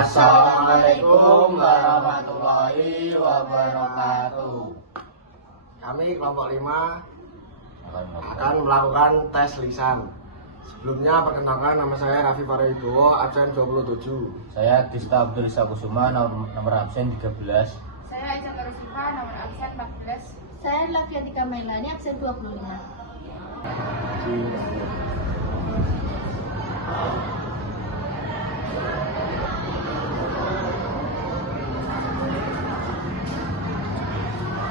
Assalamualaikum warahmatullahi wabarakatuh. Kami kelompok 5 akan melakukan tes lisan. Sebelumnya perkenalkan, nama saya Raffi Faraibowo, absen 27. Saya Dista Abdulisa Kusuma, nomor absen 13. Saya Aisyah Karusifa, nomor absen 14. Saya Lafiatika Mailani, absen 25.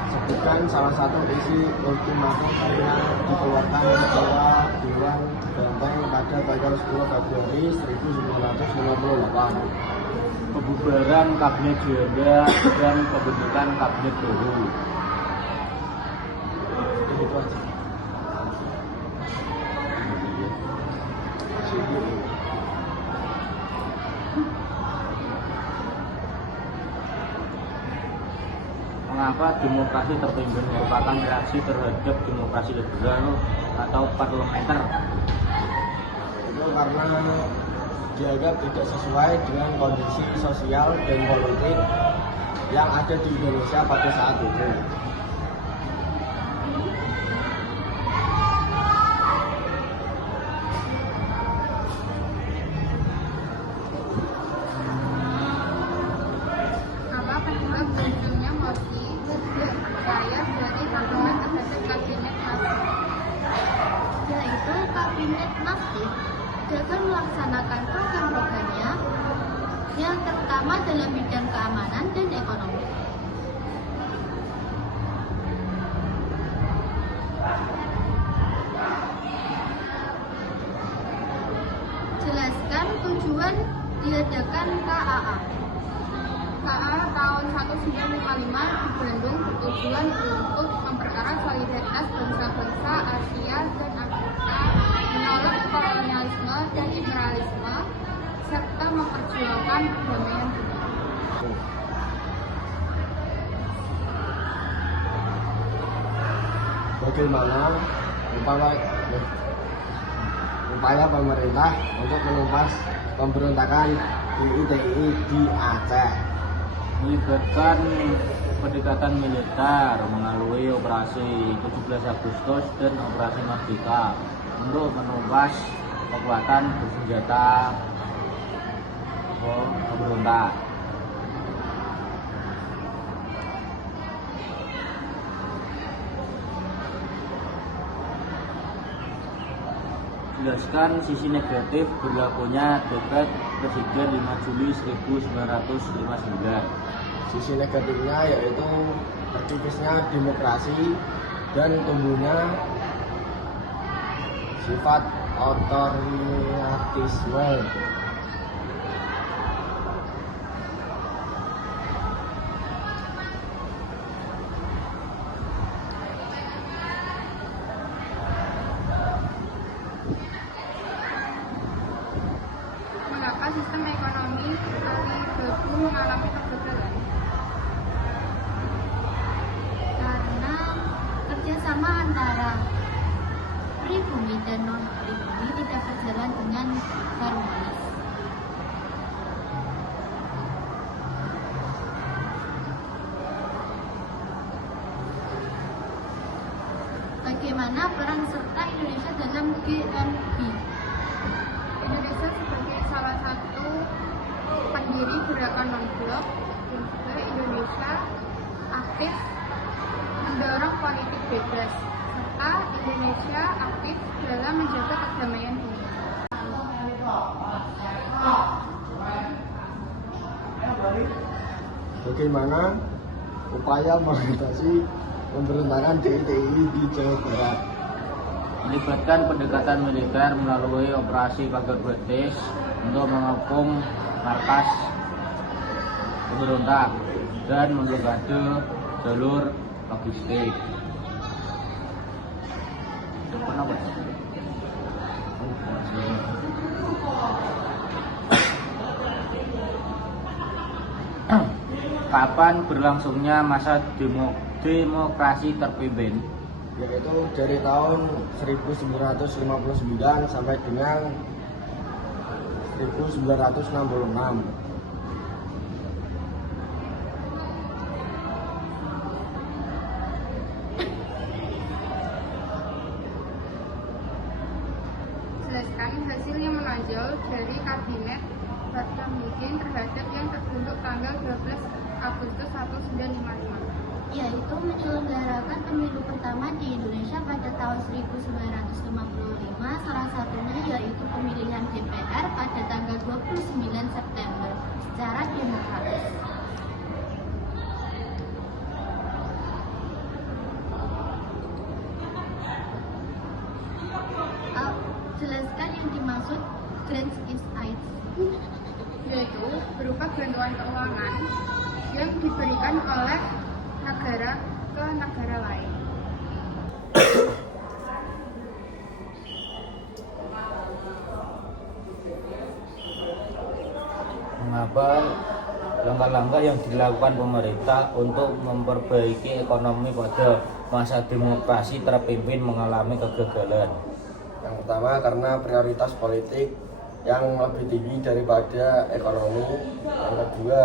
Sebutkan salah satu isi ultimatum yang dikeluarkan Ketua Dewan Benteng pada tanggal 10 Februari 1958. Pembubaran Kabinet Juanda dan pembentukan Kabinet baru. Itu aja. Mengapa demokrasi terpimpin merupakan reaksi terhadap demokrasi liberal atau parlementer? Itu karena dianggap tidak sesuai dengan kondisi sosial dan politik yang ada di Indonesia pada saat itu. Apa penyebab munculnya mosi tidak percaya dari dukungan terhadap kabinet masif? Yaitu Kabinet Masif dapat melaksanakan program-programnya yang terutama dalam bidang keamanan dan ekonomi. Jelaskan tujuan diadakan KAA. KA tahun 1955 di Bandung bertujuan untuk mempererat solidaritas bangsa-bangsa Asia dan Afrika, menolak kolonialisme dan imperialisme, serta memperjuangkan perdamaian dunia. Bagaimana upaya pemerintah untuk menumpas pemberontakan ITI di Aceh? Melibatkan pendekatan militer melalui operasi 17 Agustus dan operasi Merdeka untuk menumpas kekuatan bersenjata pemberontak. Jelaskan sisi negatif berlakunya dekret Presiden 5 Juli 1959. Sisi negatifnya yaitu terkipisnya demokrasi dan tumbuhnya sifat otoritarisme. Mengapa sistem ekonomi Aribabu mengalami kegagalan? Karena kerjasama antara pribumi dan non pribumi tidak berjalan dengan harmonis. Bagaimana peran serta Indonesia dalam GNB? Indonesia sebagai salah satu pendiri gerakan non-blok dan juga Indonesia aktif mendorong politik bebas serta Indonesia aktif dalam menjaga perdamaian dunia. Bagaimana upaya mengatasi pemberontakan DITI di Jawa Barat? Melibatkan pendekatan militer melalui operasi Pagar Betis untuk mengepung markas pemberontak dan memblokade jalur logistik. Kenapa? Kapan berlangsungnya masa demokrasi terpimpin? Yaitu dari tahun 1959 sampai dengan 1966. Samudin terhadap yang terbentuk tanggal 12 Agustus 1955. Yaitu menyelenggarakan pemilu pertama di Indonesia pada tahun 1955, salah satunya yaitu pemilihan DPR pada tanggal 29 September secara demokratis. Jelaskan yang dimaksud Grants is Aid. Yaitu berupa bantuan keuangan yang diberikan oleh negara ke negara lain. Mengapa langkah-langkah yang dilakukan pemerintah untuk memperbaiki ekonomi pada masa demokrasi terpimpin mengalami kegagalan? Yang pertama karena prioritas politik yang lebih tinggi daripada ekonomi. Yang kedua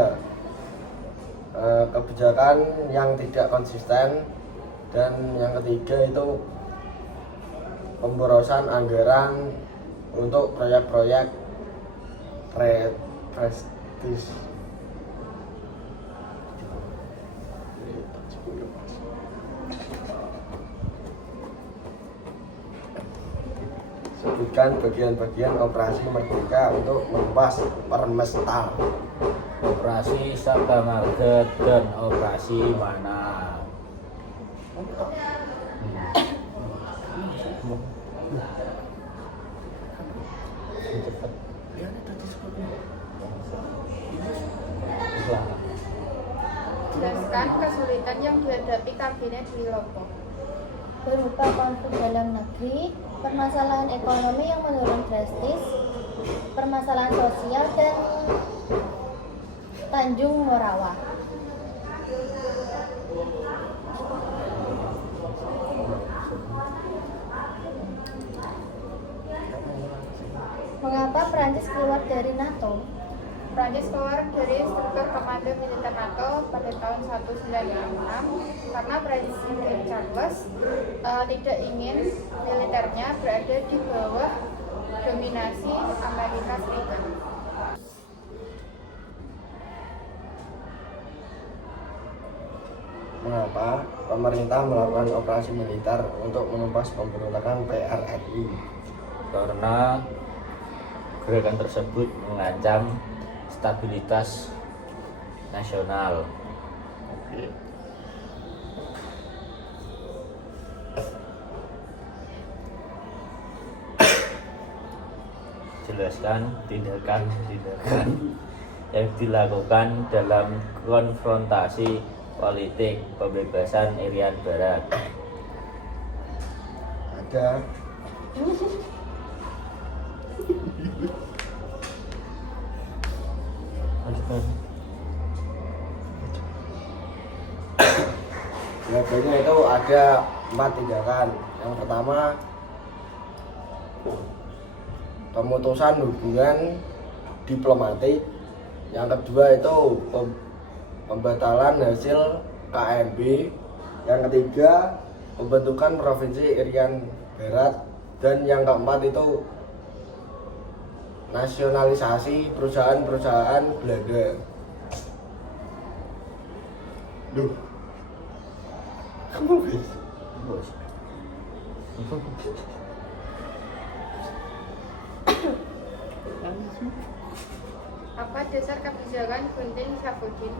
kebijakan yang tidak konsisten. Dan yang ketiga itu pemborosan anggaran untuk proyek-proyek prestis. Sebutkan bagian-bagian operasi Merdeka untuk menumpas Permesta. Operasi Sabta Marga dan operasi mana? Jelaskan kesulitan yang dihadapi kabinet Wilopo. Berupa konflik dalam negeri, permasalahan ekonomi yang menurun drastis, permasalahan sosial, dan Tanjung Morawa. Mengapa Prancis keluar dari NATO? Prancis keluar dari struktur komando militer NATO pada tahun 1956 karena Presiden Charles tidak ingin militernya berada di bawah dominasi Amerika Serikat. Mengapa pemerintah melakukan operasi militer untuk menumpas pemberontakan PRRI? Karena gerakan tersebut mengancam stabilitas nasional. Jelaskan tindakan-tindakan yang dilakukan dalam konfrontasi politik pembebasan Irian Barat. Ada Jawabannya itu ada 4 tindakan. Yang pertama, pemutusan hubungan diplomatik. Yang kedua itu pembatalan hasil KMB. Yang ketiga, pembentukan provinsi Irian Barat. Dan yang keempat itu nasionalisasi perusahaan-perusahaan Belanda. Duh, kamu guys. Apa dasar kebijakan Gunting Sabudin?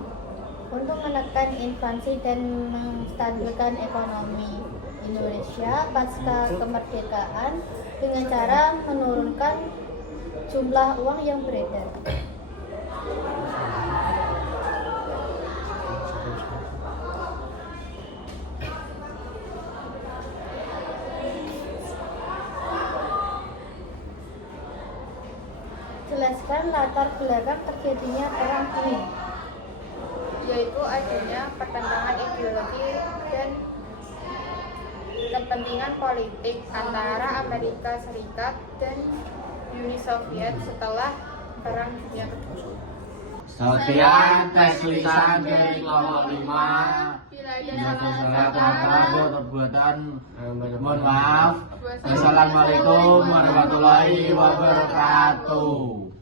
Untuk menekan inflasi dan menstabilkan ekonomi Indonesia pasca kemerdekaan dengan cara menurunkan jumlah uang yang beredar. Jelaskan latar belakang terjadinya Perang Dingin. Yaitu adanya pertentangan ideologi dan kepentingan politik antara Amerika Serikat dan Uni Soviet setelah Perang Dunia Kedua. Sekian tes lisan dari kelompok 5. Salah kata perbuatan, mohon maaf. Wassalamualaikum warahmatullahi wabarakatuh.